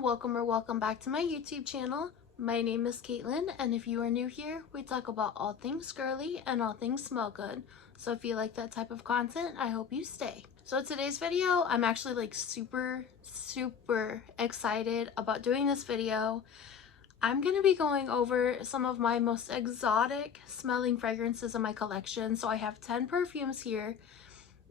everyone, welcome or welcome back to my YouTube channel. My name is Caitlin, and if you are new here, we talk about all things girly and all things smell good. So if you like that type of content, I hope you stay. So today's video, I'm actually like super excited about doing this video. I'm going to be going over some of my most exotic smelling fragrances in my collection. So I have 10 perfumes here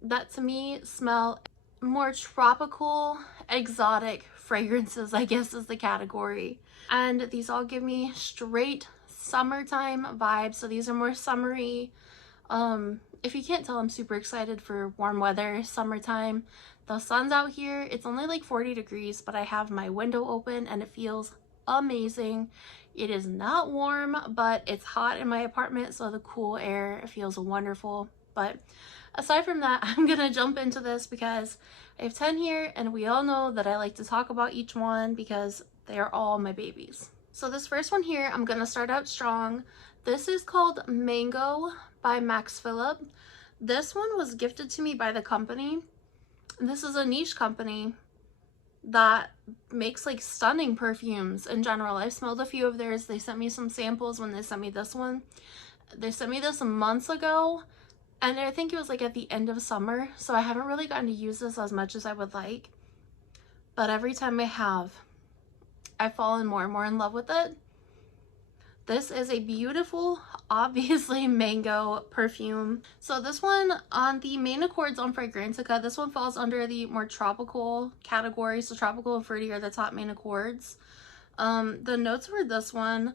that to me smell more tropical, exotic fragrances, I guess is the category. And these all give me straight summertime vibes. So these are more summery. If you can't tell, I'm super excited for warm weather, summertime. The sun's out here. It's only like 40 degrees, but I have my window open and it feels amazing. It is not warm, but it's hot in my apartment, so the cool air feels wonderful. But aside from that, I'm gonna jump into this because I have 10 here, and we all know that I like to talk about each one because they are all my babies. So this first one here, I'm gonna start out strong. This is called Mango by Max Phillip. This one was gifted to me by the company. This is a niche company that makes like stunning perfumes in general. I've smelled a few of theirs. They sent me some samples when they sent me this one. They sent me this months ago, and I think it was like at the end of summer, so I haven't really gotten to use this as much as I would like. But every time I have, I've fallen more and more in love with it. This is a beautiful, obviously mango perfume. So this one on the main accords on Fragrantica, this one falls under the more tropical category. So tropical and fruity are the top main accords. The notes for this one,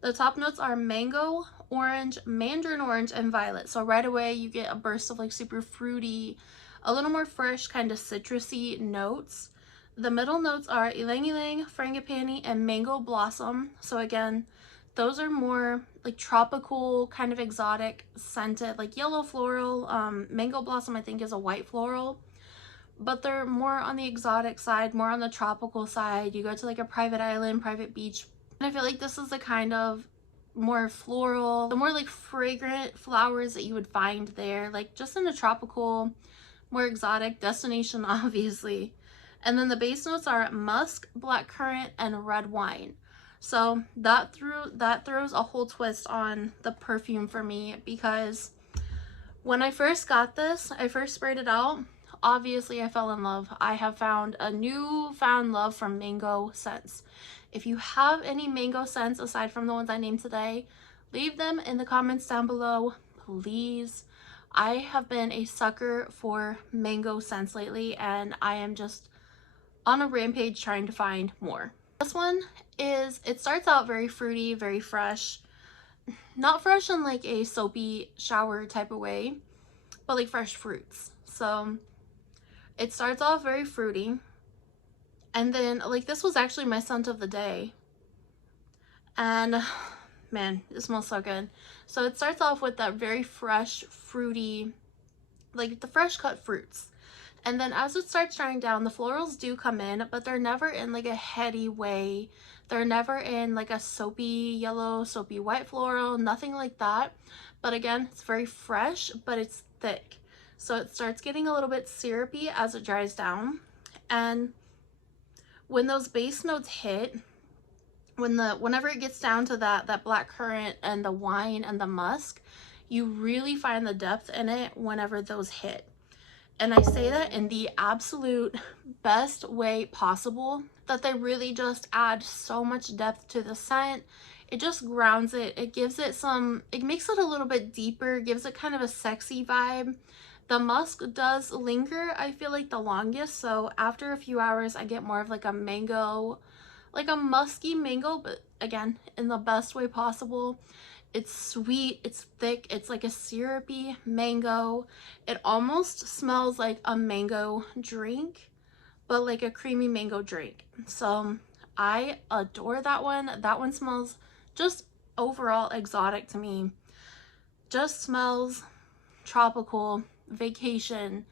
the top notes are mango, orange, mandarin orange, and violet. So right away you get a burst of like super fruity, a little more fresh, kind of citrusy notes. The middle notes are ylang ylang, frangipani, and mango blossom. So again, those are more like tropical, kind of exotic scented, like yellow floral. Mango blossom I think is a white floral, but they're more on the exotic side, more on the tropical side. You go to like a private island, private beach, and I feel like this is the kind of more floral, the more like fragrant flowers that you would find there, like just in a tropical, more exotic destination, obviously. And then the base notes are musk, blackcurrant, and red wine. So that throws a whole twist on the perfume for me, because when I first got this, I first sprayed it out. Obviously, I fell in love. I have found a newfound love from mango scents. If you have any mango scents aside from the ones I named today, leave them in the comments down below, please. I have been a sucker for mango scents lately, and I am just on a rampage trying to find more. This one is, it starts out very fruity, very fresh. Not fresh in like a soapy shower type of way, but like fresh fruits. So it starts off very fruity, and then like this was actually my scent of the day, and man, it smells so good. So it starts off with that very fresh, fruity, like the fresh cut fruits. And then as it starts drying down, the florals do come in, but they're never in like a heady way. They're never in like a soapy yellow, soapy white floral, nothing like that. But again, it's very fresh, but it's thick. So it starts getting a little bit syrupy as it dries down. And when those base notes hit, whenever it gets down to that blackcurrant and the wine and the musk, you really find the depth in it whenever those hit. And I say that in the absolute best way possible, that they really just add so much depth to the scent. It just grounds it. It gives it some, it makes it a little bit deeper, gives it kind of a sexy vibe. The musk does linger, I feel like, the longest. So after a few hours, I get more of like a mango, like a musky mango, but again, in the best way possible. It's sweet, it's thick, it's like a syrupy mango. It almost smells like a mango drink, but like a creamy mango drink. So I adore that one. That one smells just overall exotic to me. Just smells tropical, vacation,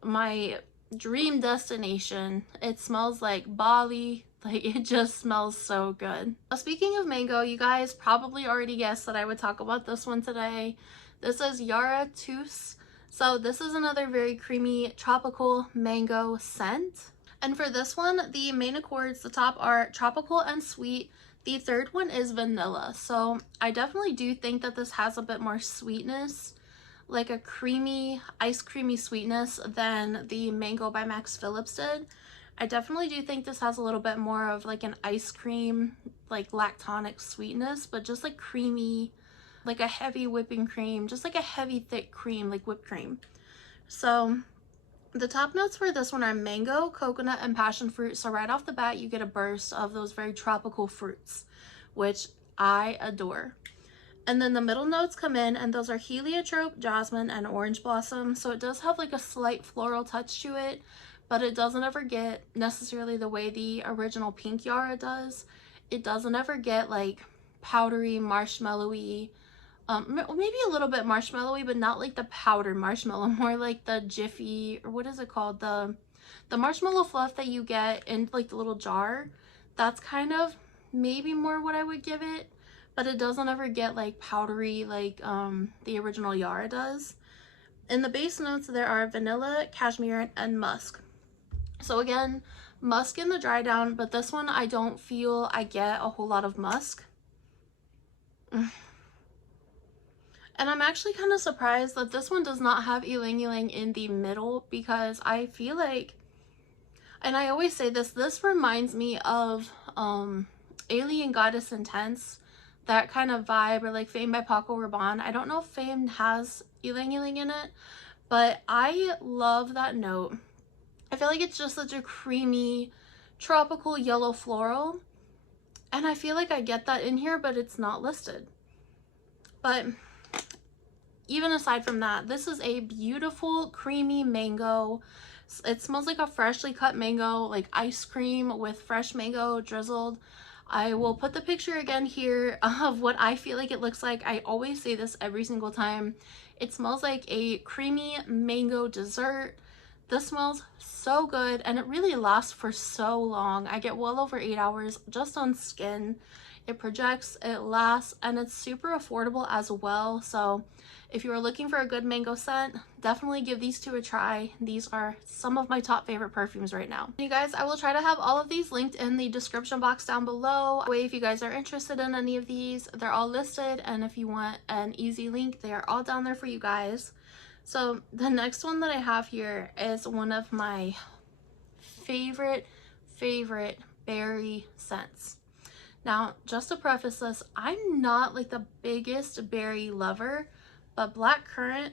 my dream destination. It smells like Bali. Like, it just smells so good. Now, speaking of mango, you guys probably already guessed that I would talk about this one today. This is Yara Tous. So this is another very creamy tropical mango scent. And for this one, the main accords, the top are tropical and sweet. The third one is vanilla. So I definitely do think that this has a bit more sweetness, like a creamy, ice creamy sweetness than the Mango by Max Phillips did. I definitely do think this has a little bit more of like an ice cream, like lactonic sweetness, but just like creamy, like a heavy whipping cream, just like a heavy thick cream, like whipped cream. So the top notes for this one are mango, coconut, and passion fruit. So right off the bat, you get a burst of those very tropical fruits, which I adore. And then the middle notes come in, and those are heliotrope, jasmine, and orange blossom. So it does have like a slight floral touch to it, but it doesn't ever get necessarily the way the original Pink Yara does. It doesn't ever get like powdery, marshmallowy, maybe a little bit marshmallowy, but not like the powdered marshmallow, more like the Jiffy, or what is it called? The marshmallow fluff that you get in like the little jar. That's kind of maybe more what I would give it, but it doesn't ever get like powdery like the original Yara does. In the base notes, there are vanilla, cashmere, and musk. So again, musk in the dry down, but this one I don't feel I get a whole lot of musk. And I'm actually kind of surprised that this one does not have ylang ylang in the middle, because I feel like, and I always say this, this reminds me of Alien Goddess Intense, that kind of vibe, or like Fame by Paco Rabanne. I don't know if Fame has ylang ylang in it, but I love that note. I feel like it's just such a creamy, tropical yellow floral, and I feel like I get that in here, but it's not listed. But even aside from that, this is a beautiful creamy mango. It smells like a freshly cut mango, like ice cream with fresh mango drizzled. I will put the picture again here of what I feel like it looks like. I always say this every single time. It smells like a creamy mango dessert. This smells so good, and it really lasts for so long. I get well over 8 hours just on skin. It projects, it lasts, and it's super affordable as well. So if you are looking for a good mango scent, definitely give these two a try. These are some of my top favorite perfumes right now. You guys, I will try to have all of these linked in the description box down below. If you guys are interested in any of these, they're all listed, and if you want an easy link, they are all down there for you guys. So the next one that I have here is one of my favorite berry scents. Now, just to preface this, I'm not like the biggest berry lover, but blackcurrant,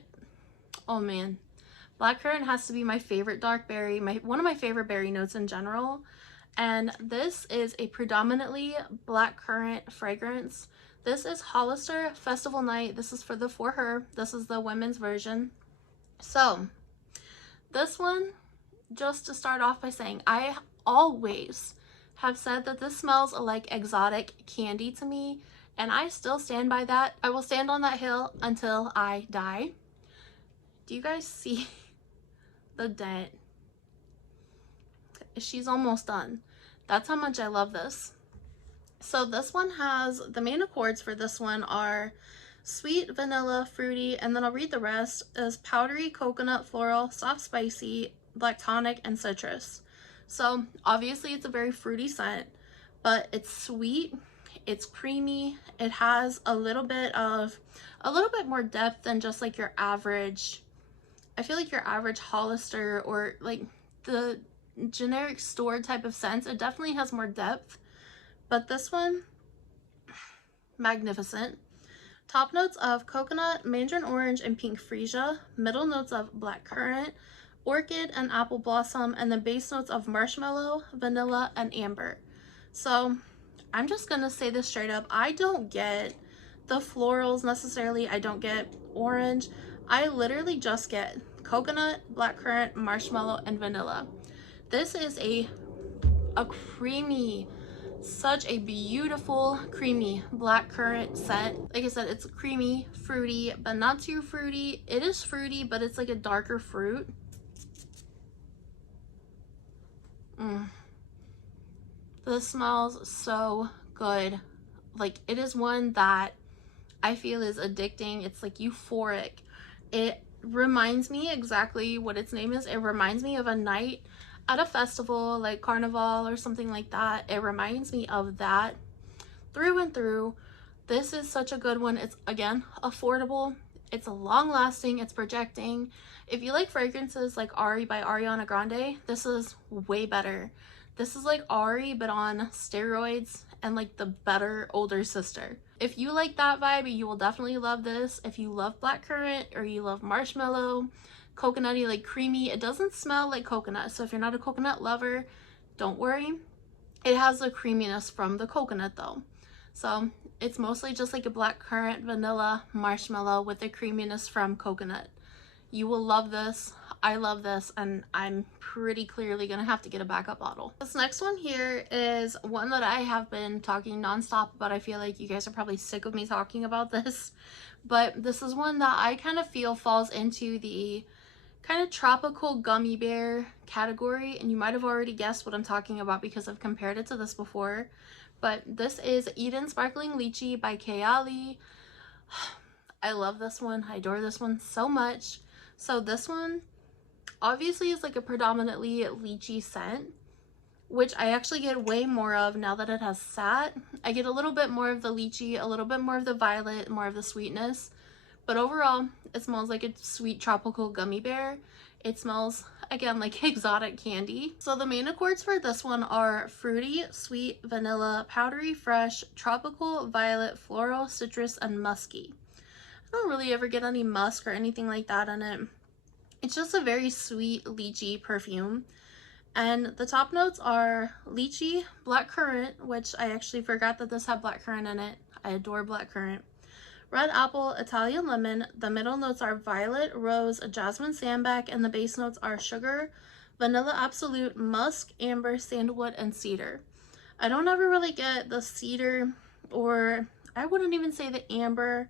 oh man, blackcurrant has to be my favorite dark berry, one of my favorite berry notes in general. And this is a predominantly blackcurrant fragrance. This is Hollister Festival Night. This is for her. This is the women's version. So this one, just to start off by saying, I always have said that this smells like exotic candy to me, and I still stand by that. I will stand on that hill until I die. Do you guys see the dent? She's almost done. That's how much I love this. So this one has, the main accords for this one are sweet, vanilla, fruity, and then I'll read the rest, is powdery, coconut, floral, soft, spicy, lactonic, and citrus. So obviously it's a very fruity scent, but it's sweet, it's creamy, it has a little bit more depth than just like your average, I feel like your average Hollister or like the generic store type of scents. It definitely has more depth, but this one, magnificent. Top notes of coconut, mandarin orange, and pink freesia. Middle notes of blackcurrant, orchid, and apple blossom, and the base notes of marshmallow, vanilla, and amber. So I'm just gonna say this straight up, I don't get the florals necessarily. I don't get orange. I literally just get coconut, blackcurrant, marshmallow, and vanilla. This is a creamy, such a beautiful creamy blackcurrant scent. Like I said, it's creamy, fruity, but not too fruity. It is fruity, but it's like a darker fruit. This smells so good. Like, it is one that I feel is addicting. It's like euphoric. It reminds me exactly what its name is. It reminds me of a night at a festival like Carnival or something like that. It reminds me of that through and through. This is such a good one. It's, again, affordable. It's long lasting. It's projecting. If you like fragrances like Ari by Ariana Grande, this is way better. This is like Ari but on steroids and like the better older sister. If you like that vibe, you will definitely love this. If you love blackcurrant or you love marshmallow, coconutty, like creamy, it doesn't smell like coconut. So if you're not a coconut lover, don't worry. It has the creaminess from the coconut though. So it's mostly just like a blackcurrant, vanilla, marshmallow with the creaminess from coconut. You will love this. I love this, and I'm pretty clearly gonna have to get a backup bottle. This next one here is one that I have been talking nonstop about. I feel like you guys are probably sick of me talking about this, but this is one that I kind of feel falls into the kind of tropical gummy bear category, and you might have already guessed what I'm talking about because I've compared it to this before. But this is Eden Sparkling Lychee by KAYALI. I love this one. I adore this one so much. So this one obviously is like a predominantly lychee scent, which I actually get way more of now that it has sat. I get a little bit more of the lychee, a little bit more of the violet, more of the sweetness. But overall, it smells like a sweet tropical gummy bear. It smells, again, like exotic candy. So the main accords for this one are fruity, sweet, vanilla, powdery, fresh, tropical, violet, floral, citrus, and musky. I don't really ever get any musk or anything like that in it. It's just a very sweet lychee perfume. And the top notes are lychee, blackcurrant, which I actually forgot that this had blackcurrant in it. I adore blackcurrant. Red apple, Italian lemon. The middle notes are violet, rose, jasmine, sandalwood, and the base notes are sugar, vanilla absolute, musk, amber, sandalwood, and cedar. I don't ever really get the cedar, or I wouldn't even say the amber.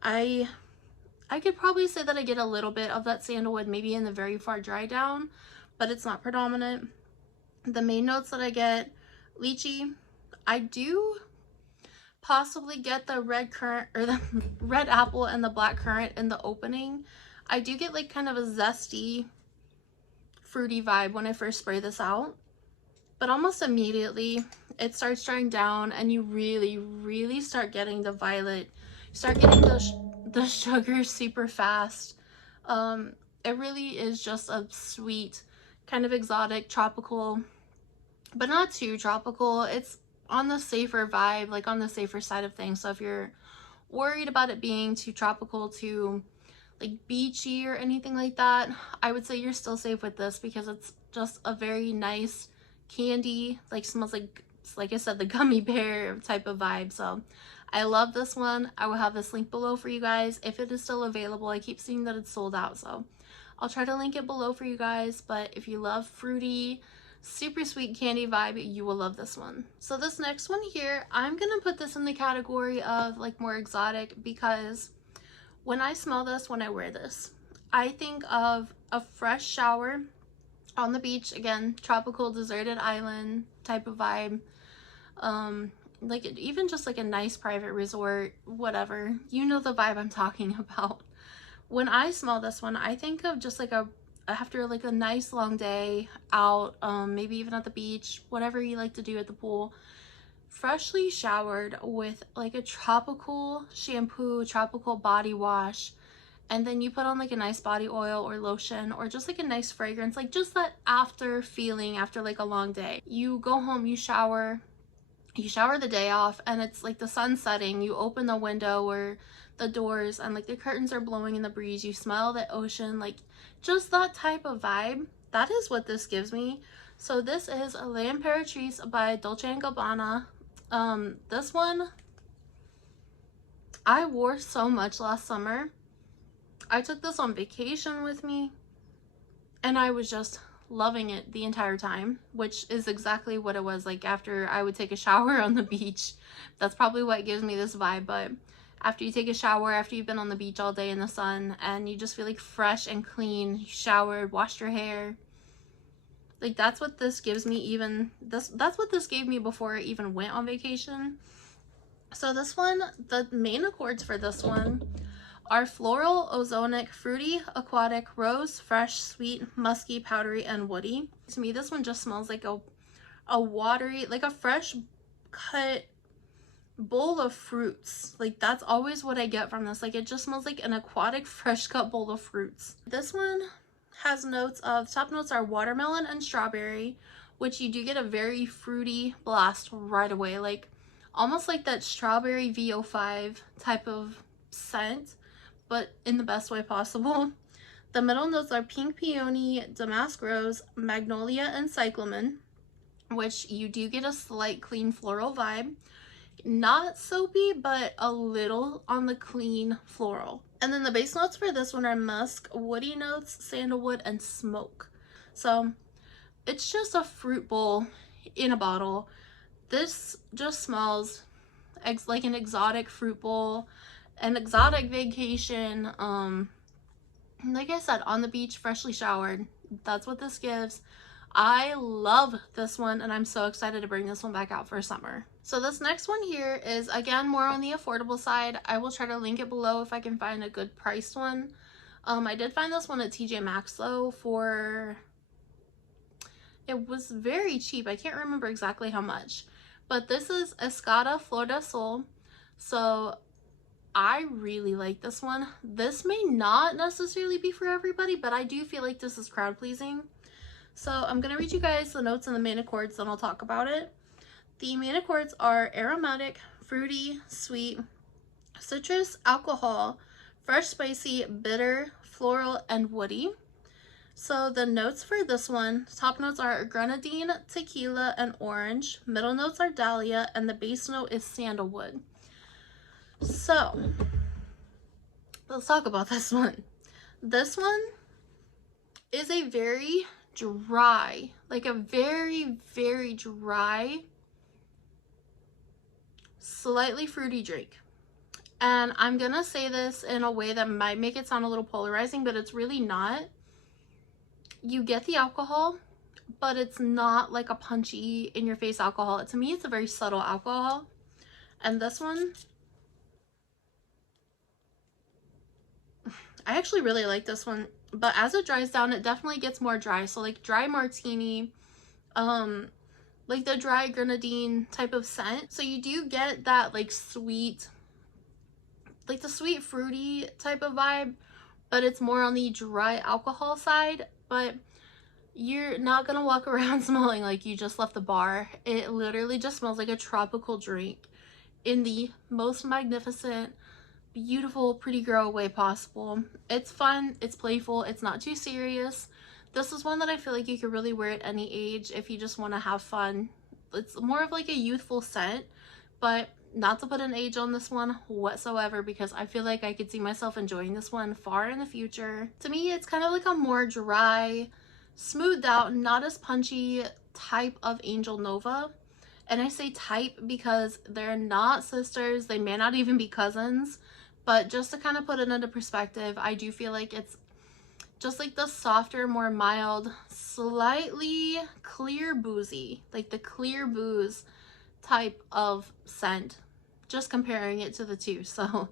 I could probably say that I get a little bit of that sandalwood maybe in the very far dry down, but it's not predominant. The main notes that I get, lychee. I do possibly get the red currant or the red apple and the black currant in the opening. I do get like kind of a zesty, fruity vibe when I first spray this out, but almost immediately it starts drying down and you really start getting the violet. You start getting the sugar super fast. It really is just a sweet, kind of exotic, tropical, but not too tropical. It's on the safer vibe, like on the safer side of things. So if you're worried about it being too tropical, too like beachy or anything like that, I would say you're still safe with this because it's just a very nice candy, like smells like I said, the gummy bear type of vibe. So I love this one. I will have this link below for you guys if it is still available. I keep seeing that it's sold out, so I'll try to link it below for you guys. But if you love fruity, super sweet candy vibe, you will love this one. So this next one here, I'm gonna put this in the category of like more exotic, because when I smell this, when I wear this, I think of a fresh shower on the beach. Again, tropical deserted island type of vibe. Like even just like a nice private resort, whatever, you know the vibe I'm talking about. When I smell this one, I think of just like after like a nice long day out, maybe even at the beach, whatever you like to do at the pool, freshly showered with like a tropical shampoo, tropical body wash, and then you put on like a nice body oil or lotion or just like a nice fragrance, like just that after feeling after like a long day. You go home, you shower the day off, and it's like the sun setting, you open the window or the doors and like the curtains are blowing in the breeze, you smell the ocean, like just that type of vibe. That is what this gives me. So this is La Imperatrice by Dolce & Gabbana. This one I wore so much last summer. I took this on vacation with me and I was just loving it the entire time, which is exactly what it was like after I would take a shower on the beach. That's probably what gives me this vibe. But after you take a shower, after you've been on the beach all day in the sun and you just feel like fresh and clean, you showered, washed your hair, like that's what this gives me. Even that's what this gave me before I even went on vacation. So this one, the main accords for this one are floral, ozonic, fruity, aquatic, rose, fresh, sweet, musky, powdery, and woody. To me, this one just smells like a watery, like a fresh cut bowl of fruits. Like that's always what I get from this. Like it just smells like an aquatic fresh cut bowl of fruits. This one has notes of, top notes are watermelon and strawberry, which you do get a very fruity blast right away, like almost like that strawberry VO5 type of scent, but in the best way possible. The middle notes are pink peony, damask rose, magnolia, and cyclamen, which you do get a slight clean floral vibe. Not soapy, but a little on the clean floral. And then the base notes for this one are musk, woody notes, sandalwood, and smoke. So it's just a fruit bowl in a bottle. This just smells like an exotic fruit bowl, an exotic vacation. Like I said, on the beach, freshly showered. That's what this gives. I love this one, and I'm so excited to bring this one back out for summer. So this next one here is, again, more on the affordable side. I will try to link it below if I can find a good priced one. I did find this one at TJ Maxx though for, it was very cheap. I can't remember exactly how much, but this is Escada Flor de Sol. So I really like this one. This may not necessarily be for everybody, but I do feel like this is crowd pleasing. So I'm going to read you guys the notes and the main accords, then I'll talk about it. The main accords are aromatic, fruity, sweet, citrus, alcohol, fresh, spicy, bitter, floral, and woody. So the notes for this one, top notes are grenadine, tequila, and orange. Middle notes are dahlia, and the base note is sandalwood. So let's talk about this one. This one is a very dry, like a very, very dry, slightly fruity drink. And I'm gonna say this in a way that might make it sound a little polarizing, but it's really not. You get the alcohol, but it's not like a punchy in your face alcohol. To me, it's a very subtle alcohol. And this one, I actually really like this one, but as it dries down, it definitely gets more dry. So like dry martini, like the dry grenadine type of scent. So you do get that like sweet, like the sweet fruity type of vibe, but it's more on the dry alcohol side. But you're not gonna walk around smelling like you just left the bar. It literally just smells like a tropical drink in the most magnificent, beautiful, pretty girl way possible. It's fun, it's playful, it's not too serious. This is one that I feel like you could really wear at any age if you just want to have fun. It's more of like a youthful scent, but not to put an age on this one whatsoever, because I feel like I could see myself enjoying this one far in the future. To me, it's kind of like a more dry, smoothed out, not as punchy type of Angel Nova. And I say type because they're not sisters, they may not even be cousins, but just to kind of put it into perspective, I do feel like it's just like the softer, more mild, slightly clear boozy, like the clear booze type of scent, just comparing it to the two. So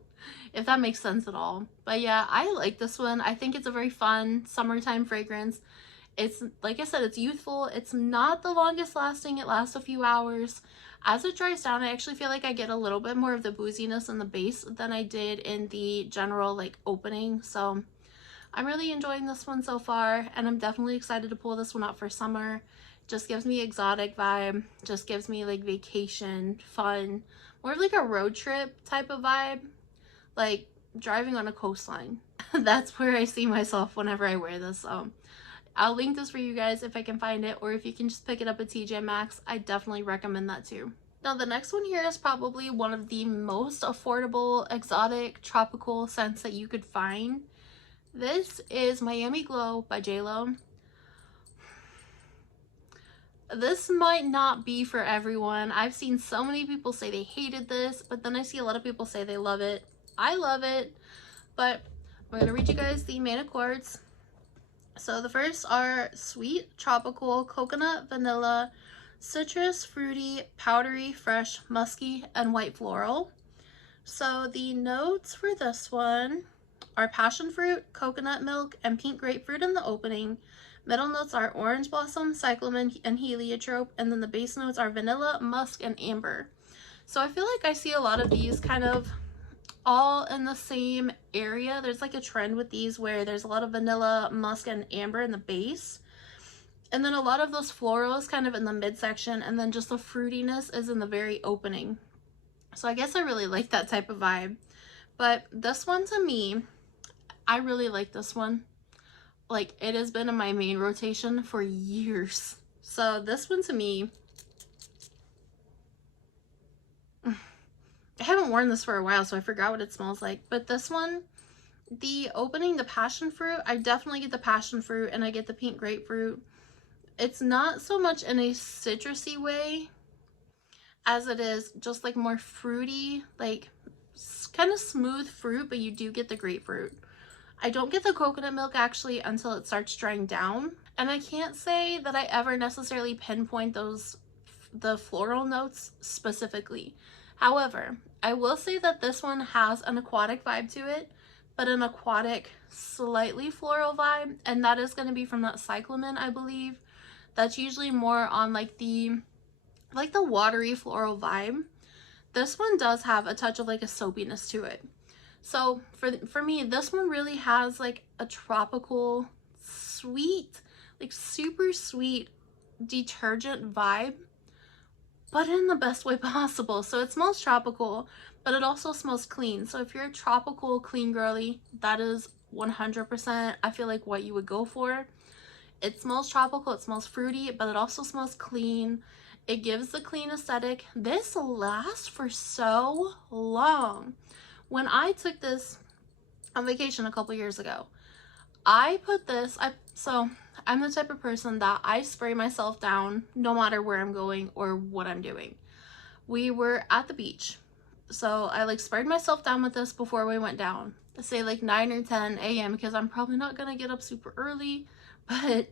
if that makes sense at all. But yeah, I like this one. I think it's a very fun summertime fragrance. It's, like I said, it's youthful. It's not the longest lasting. It lasts a few hours. As it dries down, I actually feel like I get a little bit more of the booziness in the base than I did in the general like opening. So I'm really enjoying this one so far, and I'm definitely excited to pull this one out for summer. Just gives me exotic vibe, just gives me like vacation, fun, more of like a road trip type of vibe, like driving on a coastline. That's where I see myself whenever I wear this. So I'll link this for you guys if I can find it, or if you can just pick it up at TJ Maxx. I definitely recommend that too. Now the next one here is probably one of the most affordable, exotic, tropical scents that you could find. This is Miami Glow by JLo. This might not be for everyone. I've seen so many people say they hated this, but then I see a lot of people say they love it. I love it, but I'm going to read you guys the main accords. So the first are sweet, tropical, coconut, vanilla, citrus, fruity, powdery, fresh, musky, and white floral. So the notes for this one are passion fruit, coconut milk, and pink grapefruit in the opening. Middle notes are orange blossom, cyclamen, and heliotrope, and then the base notes are vanilla, musk, and amber. So I feel like I see a lot of these kind of all in the same area. There's like a trend with these where there's a lot of vanilla, musk, and amber in the base. And then a lot of those florals kind of in the midsection, and then just the fruitiness is in the very opening. So I guess I really like that type of vibe. But this one to me, I really like this one. Like, it has been in my main rotation for years. So this one to me, I haven't worn this for a while, so I forgot what it smells like. But this one, the opening, the passion fruit, I definitely get the passion fruit and I get the pink grapefruit. It's not so much in a citrusy way as it is just like more fruity, like kind of smooth fruit, but you do get the grapefruit. I don't get the coconut milk actually until it starts drying down. And I can't say that I ever necessarily pinpoint the floral notes specifically. However, I will say that this one has an aquatic vibe to it, but an aquatic, slightly floral vibe, and that is going to be from that cyclamen, I believe. That's usually more on like the watery floral vibe. This one does have a touch of like a soapiness to it. So for me, this one really has like a tropical, sweet, like super sweet detergent vibe, but in the best way possible. So it smells tropical, but it also smells clean. So if you're a tropical clean girly, that is 100% I feel like what you would go for. It smells tropical, it smells fruity, but it also smells clean. It gives the clean aesthetic. This lasts for so long. When I took this on vacation a couple years ago, I put this, so I'm the type of person that I spray myself down no matter where I'm going or what I'm doing. We were at the beach, so I like sprayed myself down with this before we went down. Say like 9 or 10 a.m. because I'm probably not gonna get up super early, but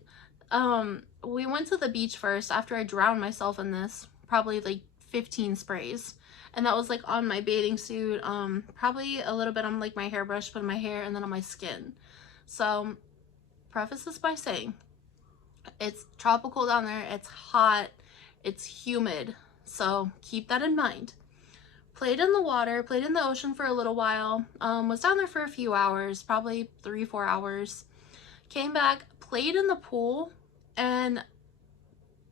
we went to the beach first after I drowned myself in this, probably like 15 sprays. And that was like on my bathing suit, probably a little bit on like my hairbrush, put in my hair, and then on my skin. So preface this by saying it's tropical down there, it's hot, it's humid, so keep that in mind. Played in the water, played in the ocean for a little while, was down there for a few hours, probably 3-4 hours. Came back, played in the pool, and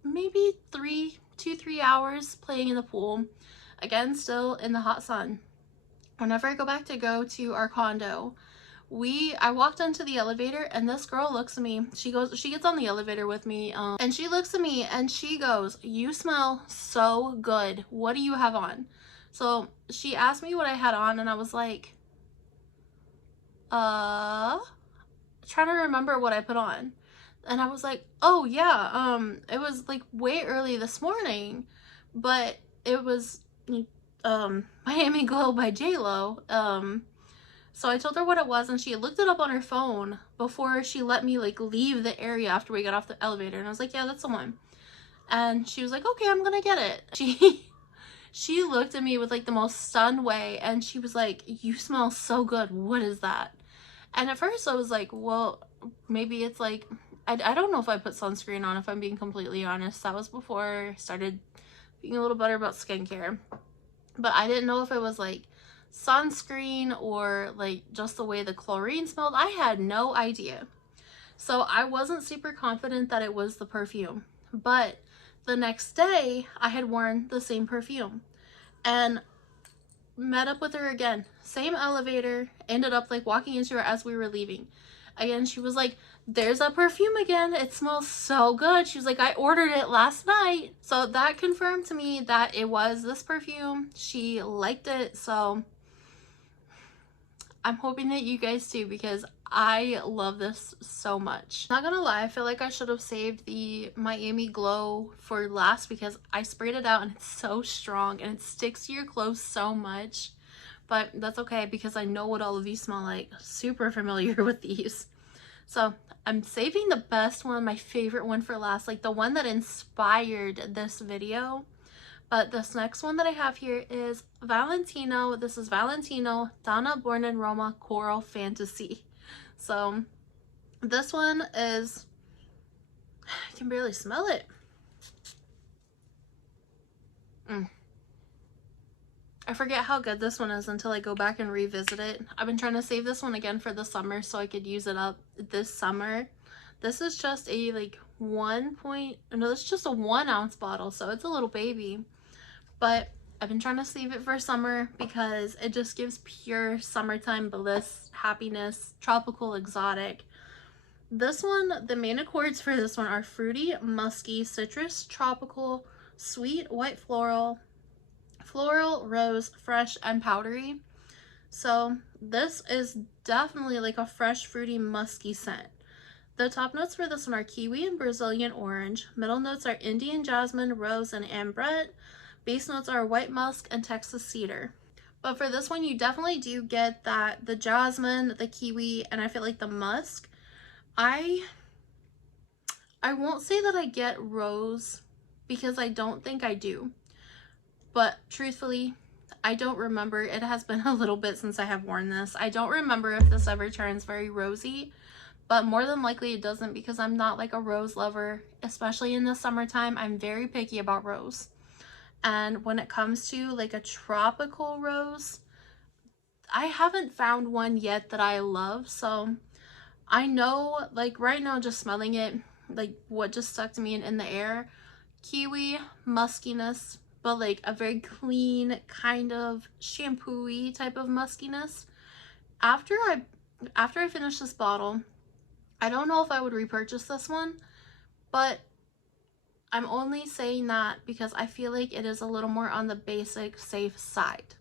maybe 2-3 hours playing in the pool. Again, still in the hot sun. Whenever I go to our condo, I walked into the elevator and this girl looks at me. She gets on the elevator with me, and she looks at me and she goes, "You smell so good. What do you have on?" So she asked me what I had on and I was like, trying to remember what I put on. And I was like, "Oh yeah, it was like way early this morning, but it was Miami Glow by J-Lo." So I told her what it was and she looked it up on her phone before she let me like leave the area after we got off the elevator, and I was like, "Yeah, that's the one." And she was like, "Okay, I'm gonna get it." She looked at me with like the most stunned way and she was like, "You smell so good. What is that?" And at first I was like, well, maybe it's like, I don't know if I put sunscreen on, if I'm being completely honest. That was before I started being a little better about skincare. But I didn't know if it was like sunscreen or like just the way the chlorine smelled. I had no idea. So I wasn't super confident that it was the perfume. But the next day I had worn the same perfume and met up with her again. Same elevator, ended up like walking into her as we were leaving. Again, she was like, "There's that perfume again. It smells so good." She was like, "I ordered it last night." So that confirmed to me that it was this perfume. She liked it. So I'm hoping that you guys too, because I love this so much. Not gonna lie, I feel like I should have saved the Miami Glow for last because I sprayed it out and it's so strong and it sticks to your clothes so much. But that's okay because I know what all of these smell like. Super familiar with these. So I'm saving the best one, my favorite one, for last, like the one that inspired this video. But this next one that I have here is Valentino. This is Valentino Donna Born in Roma Coral Fantasy. So this one is, I can barely smell it. I forget how good this one is until I go back and revisit it. I've been trying to save this one again for the summer so I could use it up this summer. This is just a like it's just a 1 ounce bottle, so it's a little baby. But I've been trying to save it for summer because it just gives pure summertime bliss, happiness, tropical, exotic. This one, the main accords for this one are fruity, musky, citrus, tropical, sweet, white floral, rose, fresh, and powdery. So this is definitely like a fresh, fruity, musky scent. The top notes for this one are kiwi and Brazilian orange. Middle notes are Indian jasmine, rose, and ambrette. Base notes are white musk and Texas cedar. But for this one, you definitely do get the jasmine, the kiwi, and I feel like the musk. I won't say that I get rose because I don't think I do. But truthfully, I don't remember. It has been a little bit since I have worn this. I don't remember if this ever turns very rosy, but more than likely it doesn't because I'm not like a rose lover, especially in the summertime. I'm very picky about rose. And when it comes to like a tropical rose, I haven't found one yet that I love. So I know like right now just smelling it, like what just stuck to me in the air, kiwi, muskiness, but like a very clean kind of shampoo-y type of muskiness. After I finish this bottle, I don't know if I would repurchase this one, but I'm only saying that because I feel like it is a little more on the basic, safe side.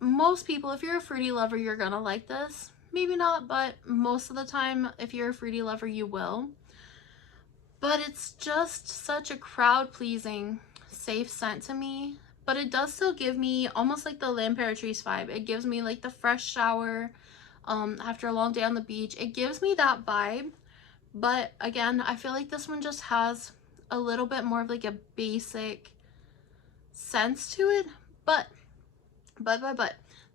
Most people, if you're a fruity lover, you're gonna like this. Maybe not, but most of the time, if you're a fruity lover, you will. But it's just such a crowd-pleasing, safe scent to me. But it does still give me almost like the L'Imperatrice vibe. It gives me like the fresh shower after a long day on the beach. It gives me that vibe. But again, I feel like this one just has a little bit more of like a basic sense to it. But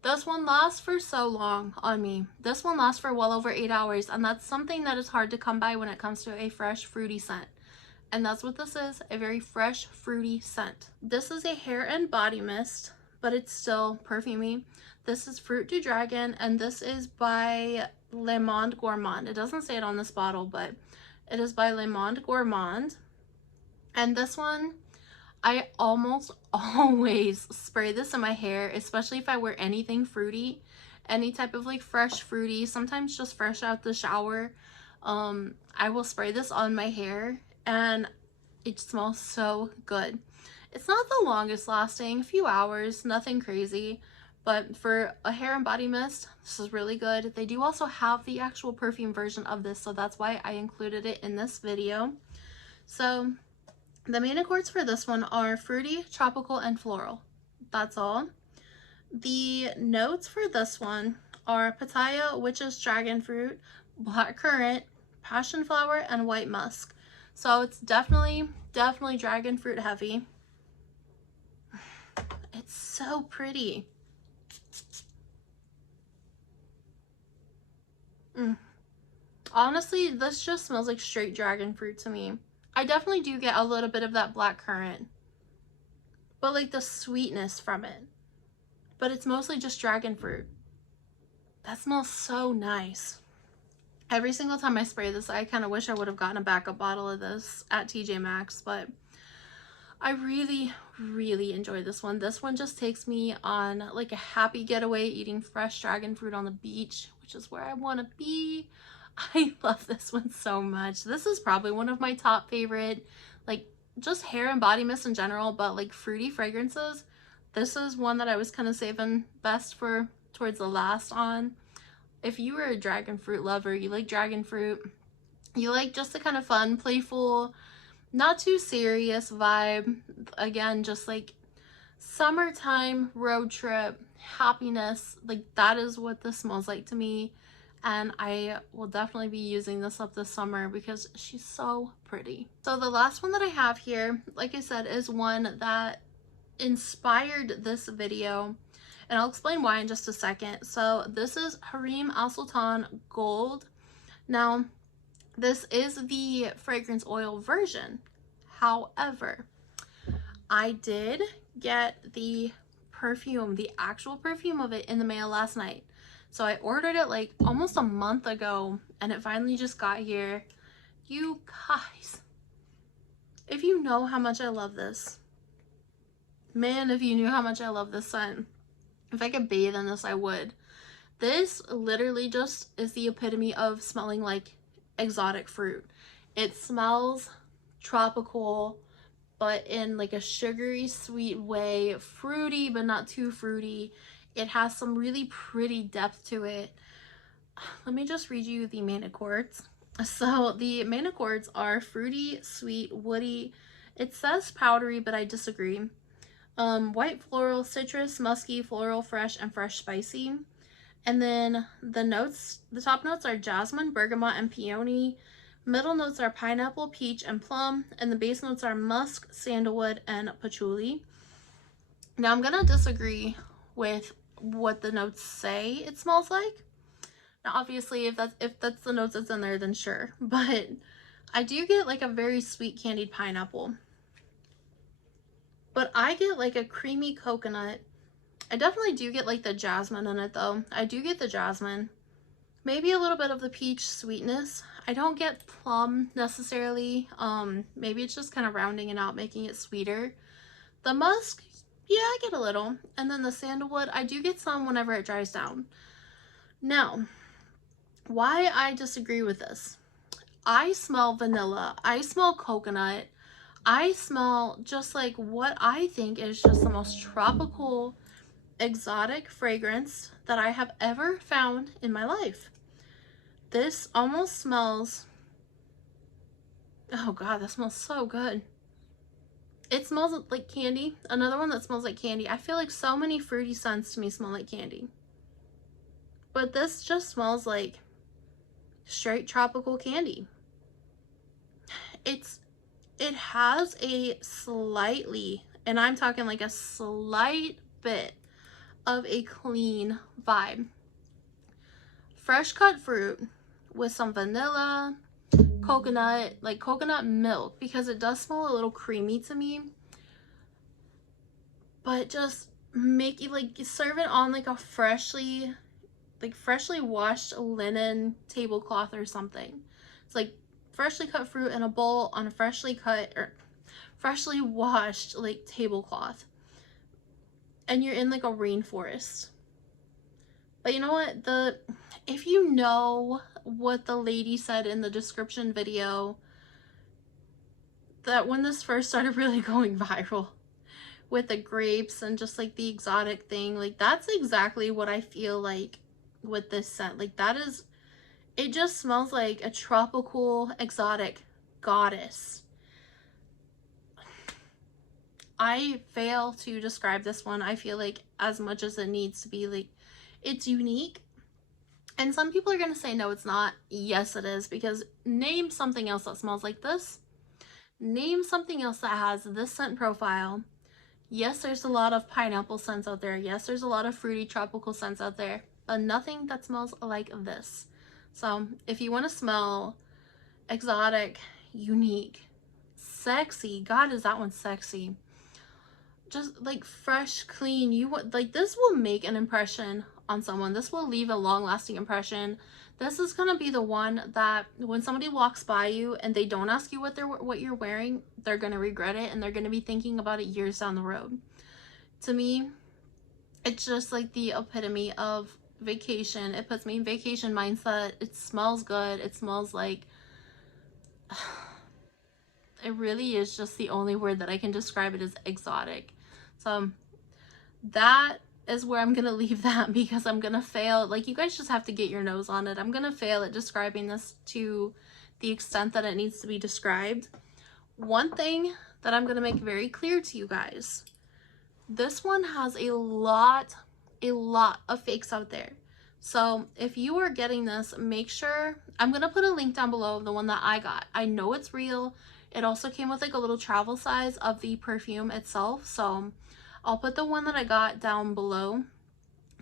this one lasts for so long on me. This one lasts for well over 8 hours, and that's something that is hard to come by when it comes to a fresh fruity scent. And that's what this is, a very fresh fruity scent. This is a hair and body mist, but it's still perfumey. This is Fruit du Dragon, and this is by Le Monde Gourmand. It doesn't say it on this bottle, but it is by Le Monde Gourmand. And this one, I almost always spray this in my hair, especially if I wear anything fruity, any type of like fresh fruity, sometimes just fresh out the shower. I will spray this on my hair and it smells so good. It's not the longest lasting, a few hours, nothing crazy, but for a hair and body mist, this is really good. They do also have the actual perfume version of this, so that's why I included it in this video. So the main accords for this one are fruity, tropical, and floral. That's all. The notes for this one are pitaya, which is dragon fruit, black currant, passion flower, and white musk. So it's definitely dragon fruit heavy. It's so pretty. Honestly, this just smells like straight dragon fruit to me. I definitely do get a little bit of that black currant, but like the sweetness from it. But it's mostly just dragon fruit. That smells so nice. Every single time I spray this, I kind of wish I would have gotten a backup bottle of this at TJ Maxx, but I really enjoy this one. This one just takes me on like a happy getaway eating fresh dragon fruit on the beach, which is where I want to be. I love this one so much. This is probably one of my top favorite, like just hair and body mist in general, but like fruity fragrances. This is one that I was kind of saving best for towards the last on. If you were a dragon fruit lover, you like dragon fruit, you like just the kind of fun, playful, not too serious vibe. Again, just like summertime road trip happiness, like that is what this smells like to me. and I will definitely be using this up this summer because she's so pretty. So the last one that I have here, like I said, is one that inspired this video, and I'll explain why in just a second. So this is Harem Al Sultan Gold. Now, this is the fragrance oil version. However, I did get the perfume, the actual perfume of it in the mail last night. So I ordered it like almost a month ago, and it finally just got here. You guys, if you know how much I love this, man, if you knew how much I love this scent, if I could bathe in this, I would. This literally just is the epitome of smelling like exotic fruit. It smells tropical, but in like a sugary sweet way, fruity but not too fruity. It has some really pretty depth to it. Let me just read you the main accords. So the main accords are fruity, sweet, woody. It says powdery, but I disagree. White floral, citrus, musky, floral, fresh, and fresh spicy. And then the notes, the top notes are jasmine, bergamot, and peony. Middle notes are pineapple, peach, and plum. And the base notes are musk, sandalwood, and patchouli. Now I'm gonna disagree with what the notes say it smells like. Now obviously if that's the notes that's in there, then sure. But I do get like a very sweet candied pineapple. But I get like a creamy coconut. I definitely do get like the jasmine in it though. I do get the jasmine. Maybe a little bit of the peach sweetness. I don't get plum necessarily. Maybe it's just kind of rounding it out, making it sweeter. The musk, yeah, I get a little. And then the sandalwood, I do get some whenever it dries down. Now, why I disagree with this. I smell vanilla. I smell coconut. I smell just like what I think is just the most tropical, exotic fragrance that I have ever found in my life. This almost smells, oh god, that smells so good. It smells like candy. Another one that smells like candy. I feel like so many fruity scents to me smell like candy. But this just smells like straight tropical candy. It has a slightly, and I'm talking like a slight bit of a clean vibe. Fresh cut fruit with some vanilla, coconut, like coconut milk, because it does smell a little creamy to me. But just make it like serve it on like a freshly washed linen tablecloth or something. It's like freshly cut fruit in a bowl on a freshly cut or freshly washed like tablecloth, and you're in like a rainforest. But you know what, if you know what the lady said in the description video, that when this first started really going viral with the grapes and just like the exotic thing, like that's exactly what I feel like with this scent. Like that is, it just smells like a tropical exotic goddess. I fail to describe this one, I feel like, as much as it needs to be. Like, it's unique. And some people are going to say, no, it's not. Yes, it is. Because name something else that smells like this. Name something else that has this scent profile. Yes, there's a lot of pineapple scents out there. Yes, there's a lot of fruity tropical scents out there. But nothing that smells like this. So, if you want to smell exotic, unique, sexy, God, is that one sexy, just like fresh, clean, you want, like, this will make an impression on someone. This will leave a long-lasting impression. This is gonna be the one that when somebody walks by you and they don't ask you what you're wearing, they're gonna regret it, and they're gonna be thinking about it years down the road. To me, it's just like the epitome of vacation. It puts me in vacation mindset. It smells good. It smells like, it really is just the only word that I can describe it as exotic. So that is where I'm gonna leave that, because I'm gonna fail. Like, you guys just have to get your nose on it. I'm gonna fail at describing this to the extent that it needs to be described. One thing that I'm gonna make very clear to you guys, this one has a lot of fakes out there. So if you are getting this, make sure, I'm going to put a link down below of the one that I got. I know it's real. It also came with like a little travel size of the perfume itself. So I'll put the one that I got down below.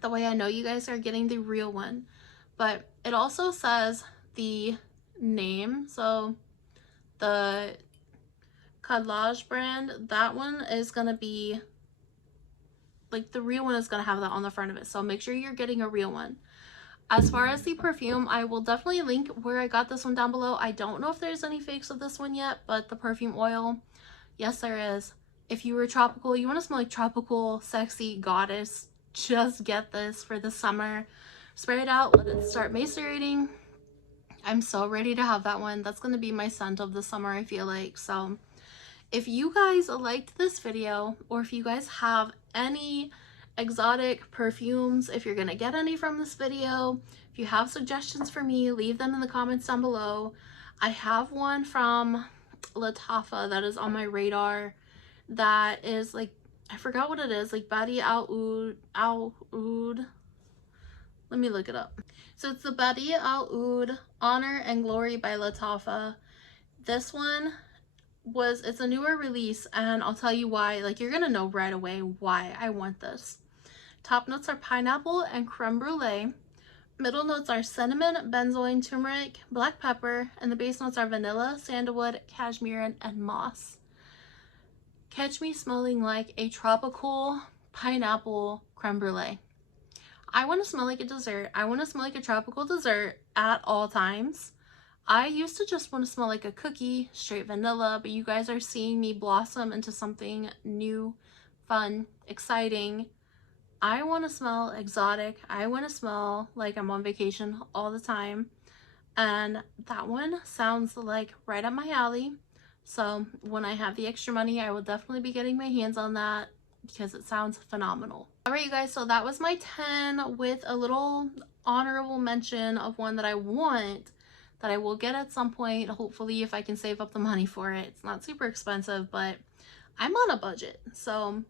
That way I know you guys are getting the real one. But it also says the name. So the KAYALI brand, that one is going to be, like the real one is going to have that on the front of it. So make sure you're getting a real one. As far as the perfume, I will definitely link where I got this one down below. I don't know if there's any fakes of this one yet, but the perfume oil, yes there is. If you were tropical, you want to smell like tropical, sexy goddess, just get this for the summer. Spray it out, let it start macerating. I'm so ready to have that one. That's going to be my scent of the summer, I feel like. So if you guys liked this video, or if you guys have any exotic perfumes, if you're gonna get any from this video, if you have suggestions for me, leave them in the comments down below. I have one from Lattafa that is on my radar that is like, I forgot what it is, like Badi Al Oud. Let me look it up. So it's the Badi Al Oud Honor and Glory by Lattafa. This one it's a newer release, and I'll tell you why. Like, you're gonna know right away why I want this. Top notes are pineapple and creme brulee. Middle notes are cinnamon, benzoin, turmeric, black pepper, and the base notes are vanilla, sandalwood, cashmere, and moss. Catch me smelling like a tropical pineapple creme brulee. I want to smell like a dessert. I want to smell like a tropical dessert at all times. I used to just want to smell like a cookie, straight vanilla, but you guys are seeing me blossom into something new, fun, exciting. I want to smell exotic. I want to smell like I'm on vacation all the time. And that one sounds like right up my alley. So when I have the extra money, I will definitely be getting my hands on that because it sounds phenomenal. Alright you guys, so that was my 10 with a little honorable mention of one that I want, that I will get at some point, hopefully, if I can save up the money for it. It's not super expensive, but I'm on a budget. So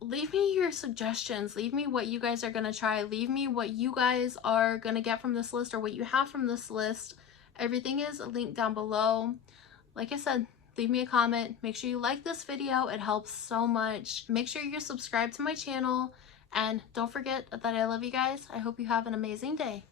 leave me your suggestions. Leave me what you guys are going to try. Leave me what you guys are going to get from this list or what you have from this list. Everything is linked down below. Like I said, leave me a comment. Make sure you like this video. It helps so much. Make sure you're subscribed to my channel. And don't forget that I love you guys. I hope you have an amazing day.